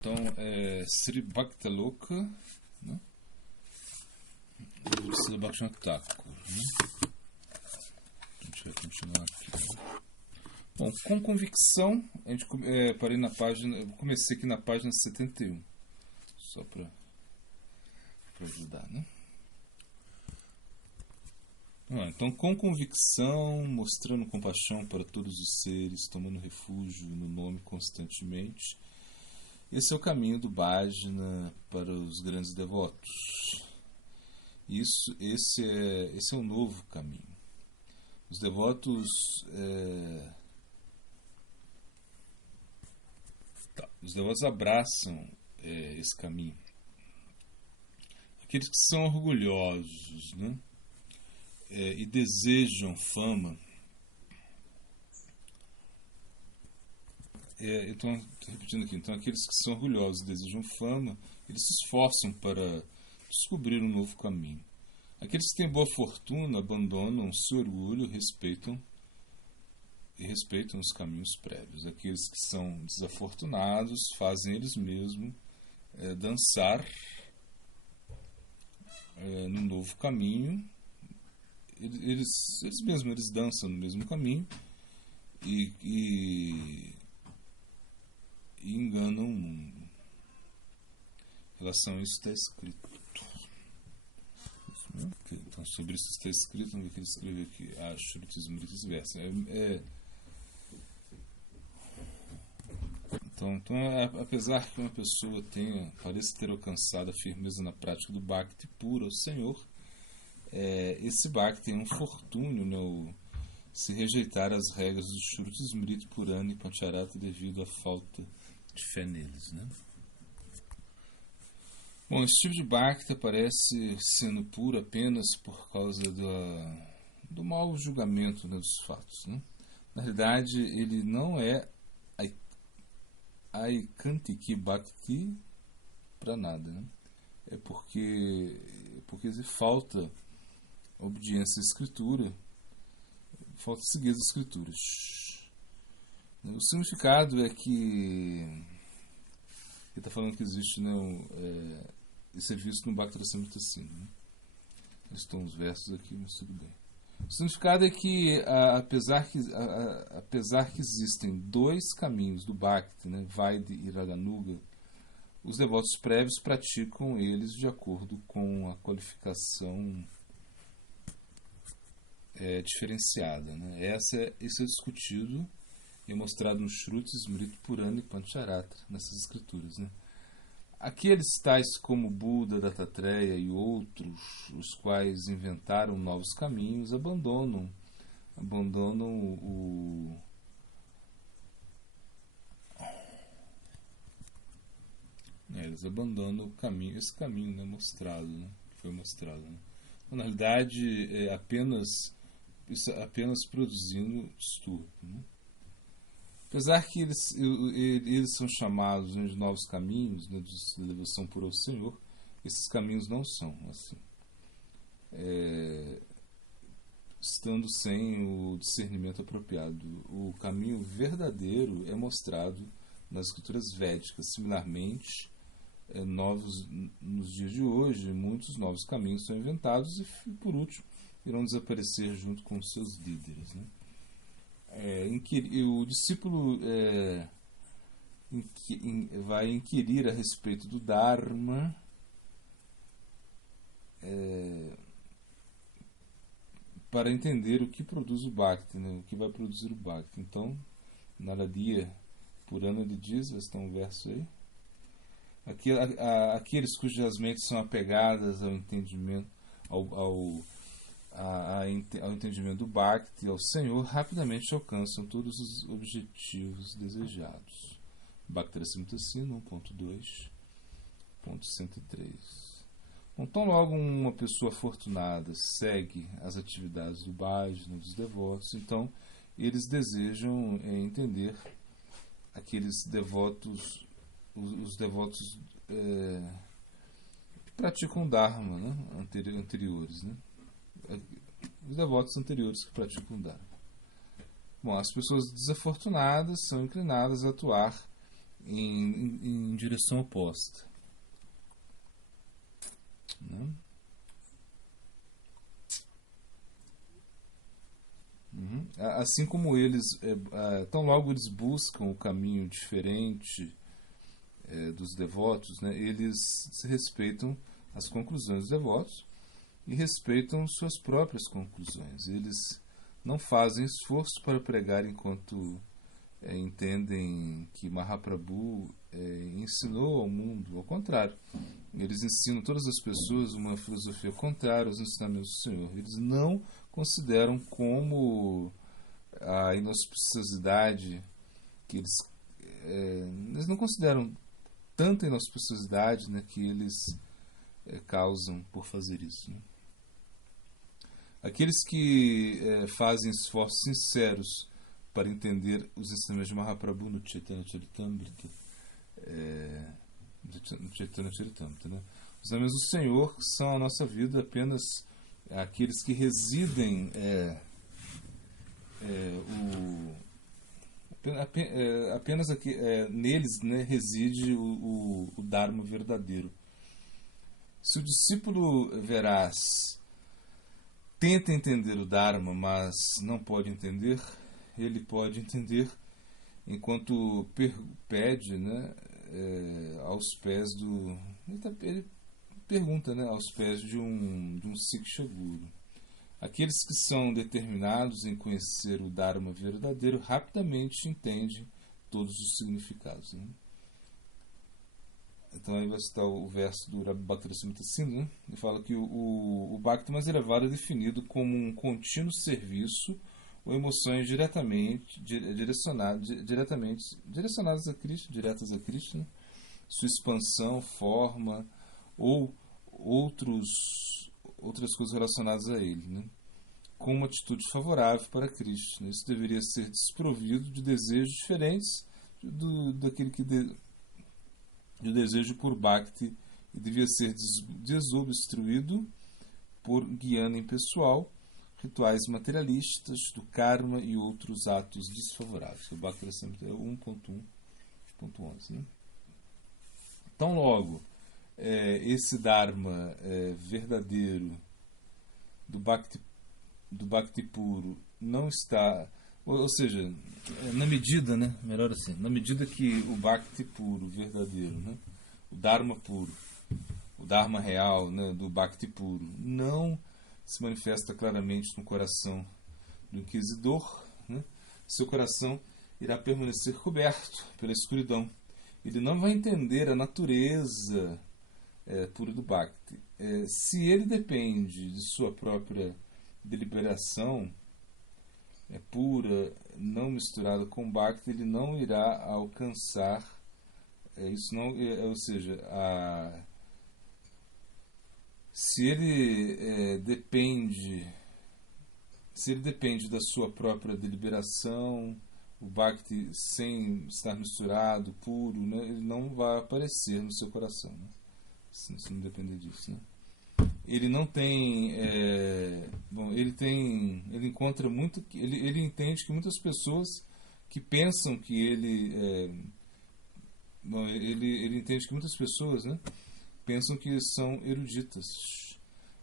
Então, Sri Bhaktaloka, né? Sri Bhaktivinoda Thakur, né? A gente vai continuar aqui. Né? Bom, com convicção, a gente parei na página, eu comecei aqui na página 71, só para ajudar, né? Então, com convicção, mostrando compaixão para todos os seres, tomando refúgio no nome constantemente, esse é o caminho do Bhajana para os grandes devotos. Esse é um novo caminho. Os devotos abraçam esse caminho. Aqueles que são orgulhosos, né? E desejam fama. Estou repetindo aqui. Então, aqueles que são orgulhosos e desejam fama, eles se esforçam para descobrir um novo caminho. Aqueles que têm boa fortuna abandonam seu orgulho e respeitam os caminhos prévios. Aqueles que são desafortunados fazem eles mesmos dançar no novo caminho. Eles mesmos dançam no mesmo caminho e enganam o mundo. Em relação a isso está escrito. Então, sobre isso está escrito, vamos ver o que ele escreveu aqui. Shruti Smritis Versa. Então, apesar que uma pessoa pareça ter alcançado a firmeza na prática do Bhakti puro ao Senhor, esse Bhakti tem um infortúnio no se rejeitar as regras do Shruti Smriti Purana e Pancharatra devido à falta de fé neles, né? Bom, esse tipo de Bhakti aparece sendo puro apenas por causa do mau julgamento, né, dos fatos, né? Na realidade, ele não é Aikantiki Bhakti para nada, né? É porque falta obediência à escritura, falta seguir as escrituras. O significado é que ele está falando que existe, né, isso é visto no Bhakti Rasamrita Sindhu, né? Estão os versos aqui, mas tudo bem. O significado é que apesar que existem dois caminhos do Bhakti, né, Vaidhi e Raganuga, os devotos prévios praticam eles de acordo com a qualificação diferenciada, né? Isso é discutido e mostrado no Shruti, Smriti, Purana e Pancharatra, nessas escrituras, né? Aqueles tais como Buda, Dattatreya e outros, os quais inventaram novos caminhos, abandonam eles abandonam o caminho, esse caminho, né, mostrado, né, que foi mostrado, né? Então, na realidade, isso é apenas produzindo distúrbio, né? Apesar que eles são chamados, né, de novos caminhos, né, de devoção por ao Senhor, esses caminhos não são assim. Estando sem o discernimento apropriado. O caminho verdadeiro é mostrado nas escrituras védicas. Similarmente, nos dias de hoje, muitos novos caminhos são inventados e, por último, irão desaparecer junto com os seus líderes, né? O discípulo vai inquirir a respeito do Dharma para entender o que produz o Bhakti, né? O que vai produzir o Bhakti. Então, Naradiya Purana ele diz, vai estar um verso aí, aqueles cujas mentes são apegadas ao entendimento ao entendimento do Bhakti, ao Senhor, rapidamente alcançam todos os objetivos desejados. Bhakti Rasamrita Sindhu 1.2.103. Então, logo uma pessoa afortunada segue as atividades do Bhajana, dos devotos, então eles desejam entender aqueles devotos, os devotos que praticam Dharma, né, anteriores, né? Os devotos anteriores que praticam Dharma. Bom, as pessoas desafortunadas são inclinadas a atuar em direção oposta. Né? Assim como eles, tão logo eles buscam o caminho diferente dos devotos, né, eles respeitam as conclusões dos devotos e respeitam suas próprias conclusões. Eles não fazem esforço para pregar enquanto entendem que Mahaprabhu ensinou ao mundo. Ao contrário, eles ensinam todas as pessoas uma filosofia contrária aos ensinamentos do Senhor. Eles não consideram como a inauspiciosidade que eles não consideram tanta inauspiciosidade, né, que eles causam por fazer isso. Né? Aqueles que fazem esforços sinceros para entender os ensinamentos de Mahaprabhu no Chaitanya Charitamrita, né? Os ensinamentos do Senhor são a nossa vida, apenas aqueles que residem apenas aqui, neles, né, reside o Dharma verdadeiro. Se o discípulo veraz tenta entender o Dharma, mas não pode entender, ele pode entender enquanto pede, né, aos pés do... Ele pergunta, né, aos pés de um Siksha Guru. Aqueles que são determinados em conhecer o Dharma verdadeiro rapidamente entendem todos os significados. Né? Então aí vai citar o verso do Rabbi Bhakti Rasamrita Sindhu, né? Ele fala que o Bhakti mais elevado é definido como um contínuo serviço ou emoções direcionadas a Krishna, diretas a Krishna, sua expansão, forma ou outras coisas relacionadas a ele, né? Com uma atitude favorável para Krishna. Isso deveria ser desprovido de desejos diferentes daquele que do desejo por Bhakti, e devia ser desobstruído por guiana impessoal, rituais materialistas do karma e outros atos desfavoráveis. O Bhakti é sempre 1.1.11. Né? Então, logo, esse Dharma verdadeiro do Bhakti puro não está, ou seja, na medida, né, melhor assim, na medida que o Bhakti puro, verdadeiro, né, o Dharma puro, o Dharma real, né, do Bhakti puro, não se manifesta claramente no coração do inquisidor, né, seu coração irá permanecer coberto pela escuridão. Ele não vai entender a natureza pura do Bhakti. Se ele depende de sua própria deliberação pura, não misturada com Bhakti, ele não irá alcançar isso. Não, ou seja, se ele depende da sua própria deliberação, o Bhakti sem estar misturado, puro, né, ele não vai aparecer no seu coração, né, se não depender disso, né. Ele não tem, ele encontra muito, ele entende que muitas pessoas que pensam que ele entende que muitas pessoas, né, pensam que são eruditas.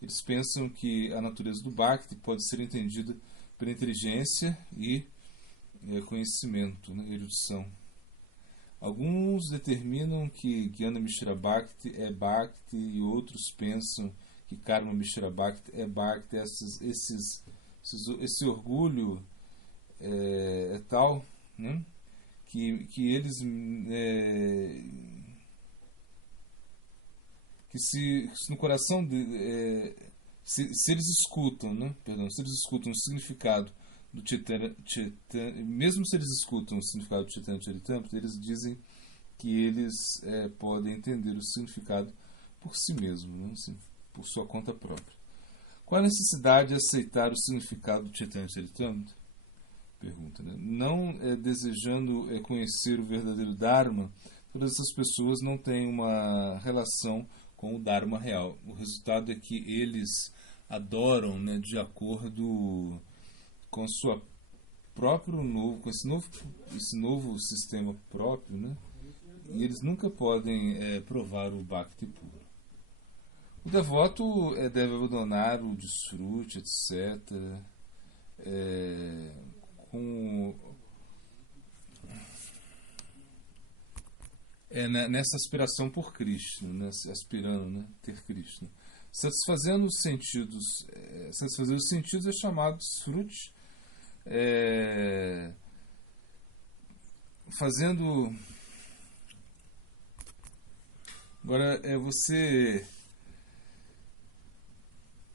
Eles pensam que a natureza do Bhakti pode ser entendida pela inteligência e conhecimento, né, erudição. Alguns determinam que Jnana Mishra Bhakti é Bhakti e outros pensam que Karma Mishra Bhakti é Bhakti. Esse orgulho é tal, né, que eles que se no coração se eles escutam, né, se eles escutam o significado do Chaitanya, mesmo se eles escutam o significado do Chaitanya Charitamrita, eles dizem que eles podem entender o significado por si mesmos, né, assim, por sua conta própria. Qual a necessidade de aceitar o significado do Chaitanya Charitamrita? Pergunta, né? Não desejando conhecer o verdadeiro Dharma, todas essas pessoas não têm uma relação com o Dharma real. O resultado é que eles adoram, né, de acordo com sua próprio com esse novo sistema próprio, né, e eles nunca podem provar o Bhakti puro. O devoto deve abandonar o desfrute, etc., com, nessa aspiração por Krishna, né, aspirando, né, ter Krishna. Satisfazendo os sentidos, satisfazer os sentidos é chamado desfrute, fazendo. Agora é você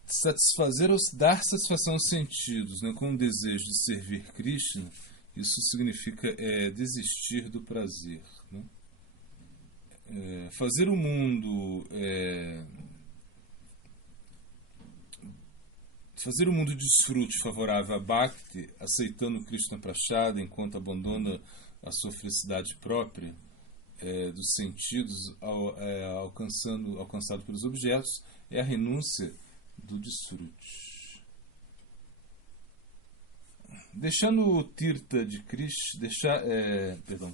satisfazer ou dar satisfação aos sentidos, né, com o desejo de servir Krishna. Isso significa desistir do prazer, né? Fazer o mundo fazer o mundo de desfrute favorável a Bhakti, aceitando Krishna Prasada enquanto abandona a sua felicidade própria dos sentidos alcançado pelos objetos, é a renúncia do desfrute. Deixando o Tirtha de Krishna,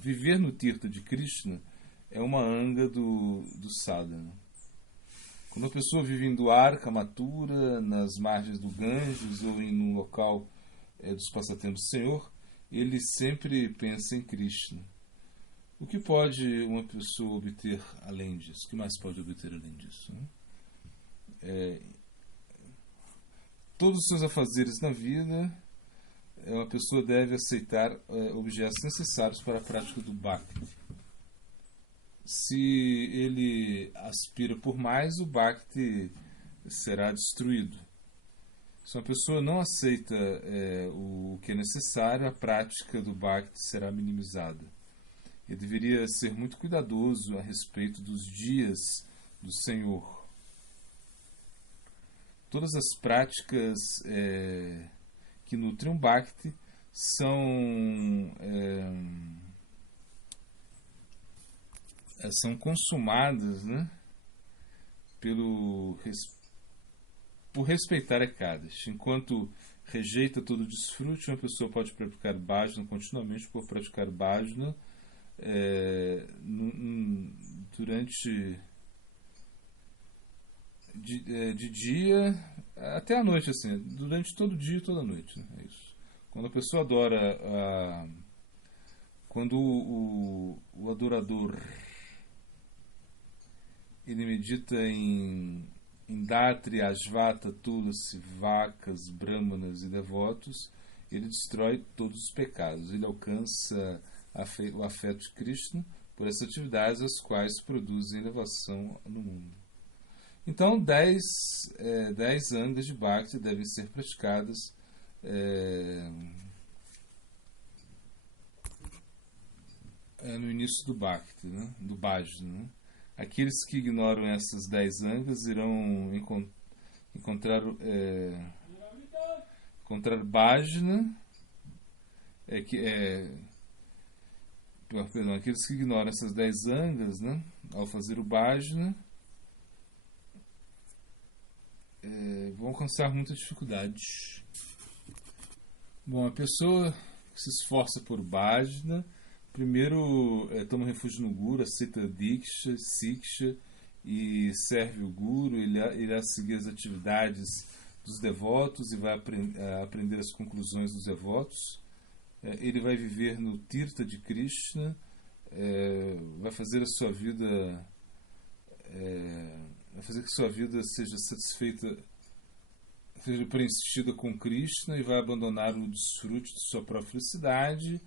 viver no Tirtha de Krishna é uma anga do sadhana. Quando a pessoa vive em Dwarka, Mathura, nas margens do Ganges ou em um local dos passatempos do Senhor, ele sempre pensa em Krishna. O que pode uma pessoa obter além disso? O que mais pode obter além disso, né? Todos os seus afazeres na vida, uma pessoa deve aceitar objetos necessários para a prática do Bhakti. Se ele aspira por mais, o Bhakti será destruído. Se uma pessoa não aceita o que é necessário, a prática do Bhakti será minimizada. Ele deveria ser muito cuidadoso a respeito dos dias do Senhor. Todas as práticas que nutrem o Bhakti são consumadas, né, por respeitar Ekadashi. Enquanto rejeita todo desfrute, uma pessoa pode praticar bhajna continuamente por praticar bhajna durante de dia até a noite, assim, durante todo o dia e toda a noite, né? É isso. Quando a pessoa adora, quando o adorador ele medita em Datri, Asvata, Tulasi, vacas, brahmanas e devotos, ele destrói todos os pecados. Ele alcança o afeto de Krishna por essas atividades as quais produzem elevação no mundo. Então, 10 angas de Bhakti devem ser praticadas no início do Bhakti, né? Do Bhajna, né? Aqueles que ignoram essas 10 angas irão encontrar Bhajna, aqueles que ignoram essas 10 angas, né, ao fazer o Bhajna, vão alcançar muitas dificuldades. Bom, a pessoa que se esforça por Bhajna, primeiro toma refúgio no Guru, aceita Diksha, Siksha e serve o Guru. Ele irá seguir as atividades dos devotos e vai aprender as conclusões dos devotos. Ele vai viver no Tirtha de Krishna, vai fazer a sua vida, vai fazer que sua vida seja satisfeita, seja preenchida com Krishna, e vai abandonar o desfrute de sua própria felicidade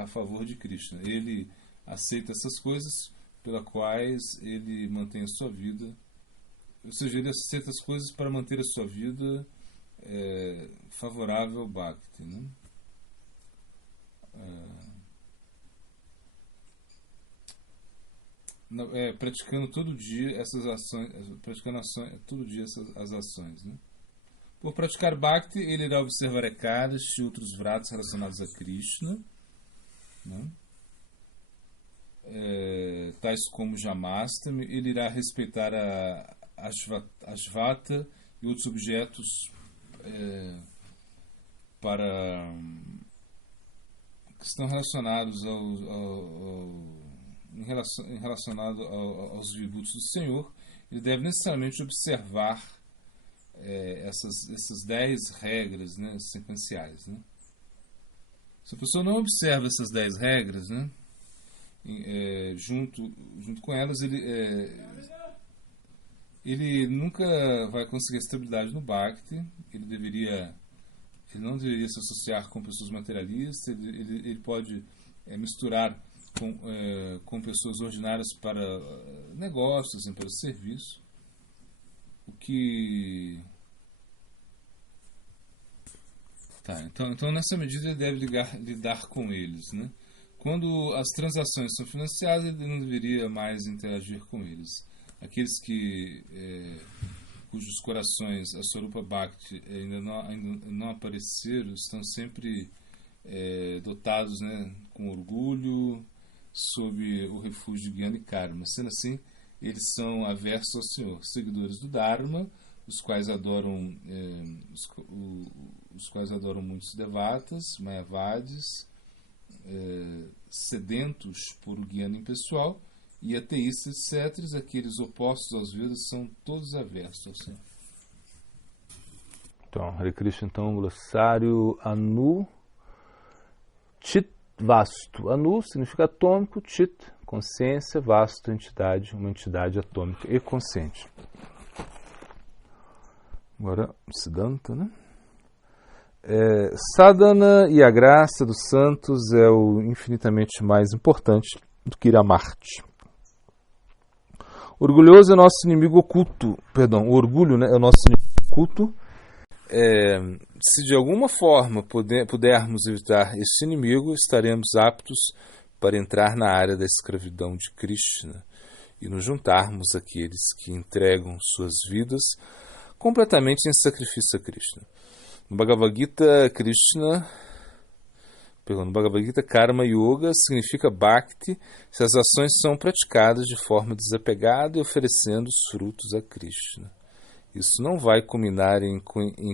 a favor de Krishna. Ele aceita essas coisas pelas quais ele mantém a sua vida, ou seja, ele aceita as coisas para manter a sua vida favorável ao Bhakti, né? Praticando todo dia essas ações, todo dia as ações, né? Por praticar Bhakti, ele irá observar Ekadashi e outros vratos relacionados a Krishna, né? Tais como Jamastami. Ele irá respeitar a Asvata e outros objetos que estão relacionados relacionado aos tributos do Senhor, ele deve necessariamente observar essas 10 regras, né, sequenciais. Né? Se a pessoa não observa essas 10 regras, né, junto com elas, ele nunca vai conseguir estabilidade no Bhakti. Ele não deveria se associar com pessoas materialistas. Ele pode misturar com pessoas ordinárias para negócios, assim, para serviço. O que... Então nessa medida ele deve lidar com eles, né? Quando as transações são financiadas, ele não deveria mais interagir com eles. Aqueles cujos corações, a Swarupa Bhakti, ainda não apareceram, estão sempre dotados, né, com orgulho, sob o refúgio de Jnana e Karma. Sendo assim, eles são aversos ao Senhor, seguidores do Dharma, os quais adoram muitos devatas, mayavadis, sedentos por Jnana impessoal, e ateístas, etc., aqueles opostos aos Vedas, são todos aversos ao Senhor. Então, Hare Krishna, então, glossário Anu, Chit Vastu. Anu significa atômico, Chit, consciência, Vastu, entidade, uma entidade atômica e consciente. Agora, Siddhanta, né? Sadhana e a graça dos santos é o infinitamente mais importante do que Iramarti. Orgulhoso é nosso inimigo oculto. Perdão, o orgulho, né, é o nosso inimigo oculto. Se de alguma forma pudermos evitar esse inimigo, estaremos aptos para entrar na área da escravidão de Krishna e nos juntarmos àqueles que entregam suas vidas completamente em sacrifício a Krishna. No Bhagavad Gita, no Bhagavad Gita, Karma Yoga significa Bhakti se as ações são praticadas de forma desapegada e oferecendo os frutos a Krishna. Isso não vai culminar em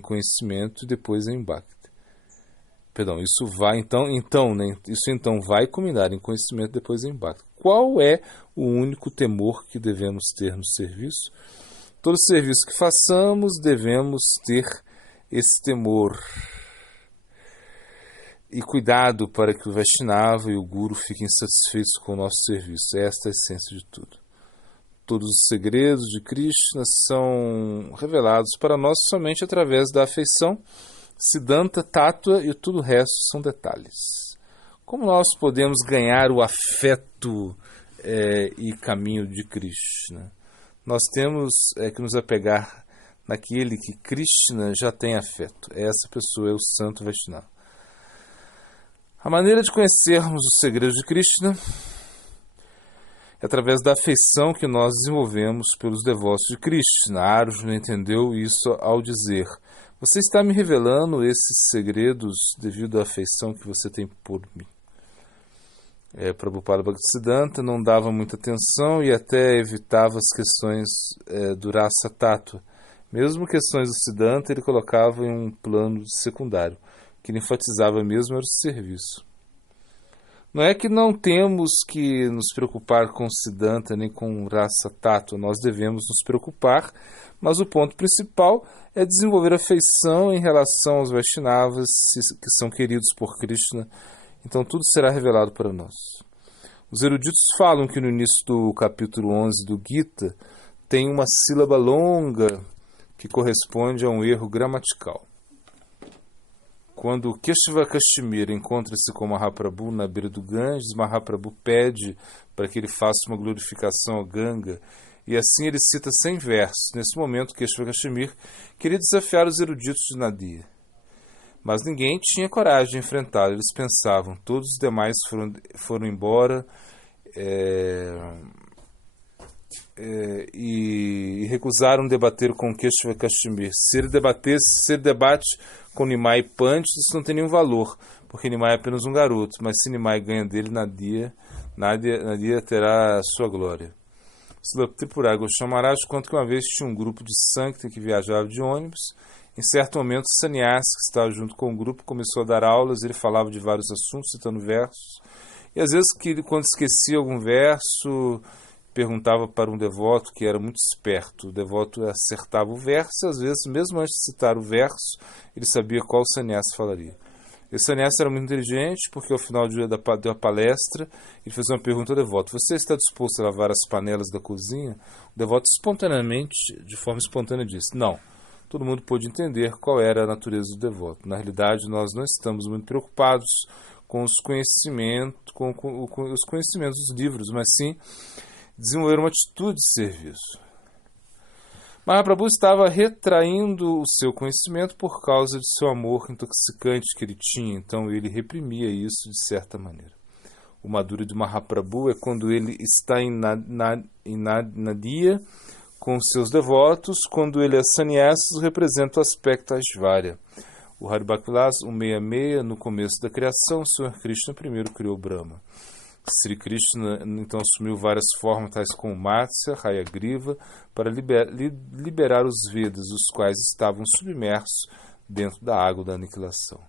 conhecimento e depois em Bhakti. Perdão, isso vai culminar em conhecimento e depois em Bhakti. Qual é o único temor que devemos ter no serviço? Todo serviço que façamos devemos ter esse temor e cuidado para que o Vaishnava e o Guru fiquem satisfeitos com o nosso serviço. Esta é a essência de tudo. Todos os segredos de Krishna são revelados para nós somente através da afeição, Siddhanta, Tattva, e tudo o resto são detalhes. Como nós podemos ganhar o afeto e caminho de Krishna? Nós temos que nos apegar naquele que Krishna já tem afeto. Essa pessoa é o Santo Vaishnava. A maneira de conhecermos os segredos de Krishna é através da afeição que nós desenvolvemos pelos devotos de Krishna. Arjuna entendeu isso ao dizer: você está me revelando esses segredos devido à afeição que você tem por mim. Prabhupada Bhaktisiddhanta não dava muita atenção e até evitava as questões do Rasa Tattva. Mesmo questões do Siddhanta ele colocava em um plano secundário. O que ele enfatizava mesmo era o serviço. Não é que não temos que nos preocupar com Siddhanta nem com Rasa Tattva, nós devemos nos preocupar, mas o ponto principal é desenvolver afeição em relação aos Vaishnavas que são queridos por Krishna, então tudo será revelado para nós. Os eruditos falam que no início do capítulo 11 do Gita tem uma sílaba longa que corresponde a um erro gramatical. Quando Keshava Kashmir encontra-se com Mahaprabhu na beira do Ganges, Mahaprabhu pede para que ele faça uma glorificação ao Ganga, e assim ele cita 100 versos. Nesse momento, Keshava Kashmir queria desafiar os eruditos de Nadia, mas ninguém tinha coragem de enfrentá-lo. Eles pensavam, todos os demais foram embora e recusaram debater com Keshava Kashmir. Se ele debate com Nimai Pandit, isso não tem nenhum valor, porque Nimai é apenas um garoto, mas se Nimai ganha dele, Nadia terá a sua glória. Srila Tripurari Goswami Maharaj conta que uma vez tinha um grupo de Sankta que viajava de ônibus. Em certo momento, o sannyasi, que estava junto com o grupo, começou a dar aulas. Ele falava de vários assuntos, citando versos, E às vezes, quando esquecia algum verso, perguntava para um devoto que era muito esperto. O devoto acertava o verso, e às vezes, mesmo antes de citar o verso, ele sabia qual sannyasa falaria. Esse sannyasa era muito inteligente, porque ao final do dia da palestra, ele fez uma pergunta ao devoto: você está disposto a lavar as panelas da cozinha? O devoto espontaneamente, de forma espontânea, disse: não. Todo mundo pôde entender qual era a natureza do devoto. Na realidade, nós não estamos muito preocupados com os conhecimentos, com os conhecimentos dos livros, mas sim desenvolver uma atitude de serviço. Mahaprabhu estava retraindo o seu conhecimento por causa de seu amor intoxicante que ele tinha, então ele reprimia isso de certa maneira. O Madhurya de Mahaprabhu é quando ele está em Nadia com seus devotos, quando ele é sannyasa, representa o aspecto Aishvarya. O Haribhakti-Vilas 166, no começo da criação, o Sr. Krishna primeiro criou Brahma. Sri Krishna então assumiu várias formas, tais como Matsya, Hayagriva, para liberar os Vedas, os quais estavam submersos dentro da água da aniquilação.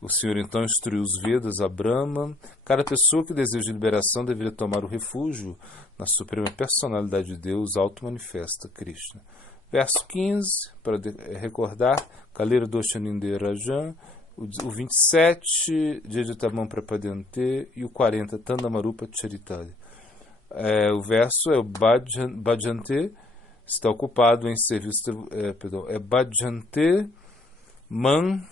O Senhor então instruiu os Vedas a Brahma. Cada pessoa que deseja liberação deveria tomar o refúgio na suprema personalidade de Deus, auto-manifesta Krishna. Verso 15, para recordar, Kalira Doshaninde Rajan, o 27, Jeditamam Prapadante, e o 40, Tandamarupa Charitali. O verso é o Bhajante, está ocupado em serviço, Bhajante Man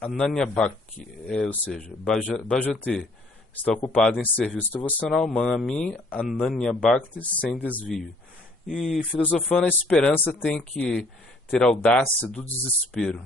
Ananya Bhakti, ou seja, Bhajante está ocupado em serviço devocional, Man Ami Ananya Bhakti, sem desvio. E filosofando, a esperança tem que ter audácia do desespero.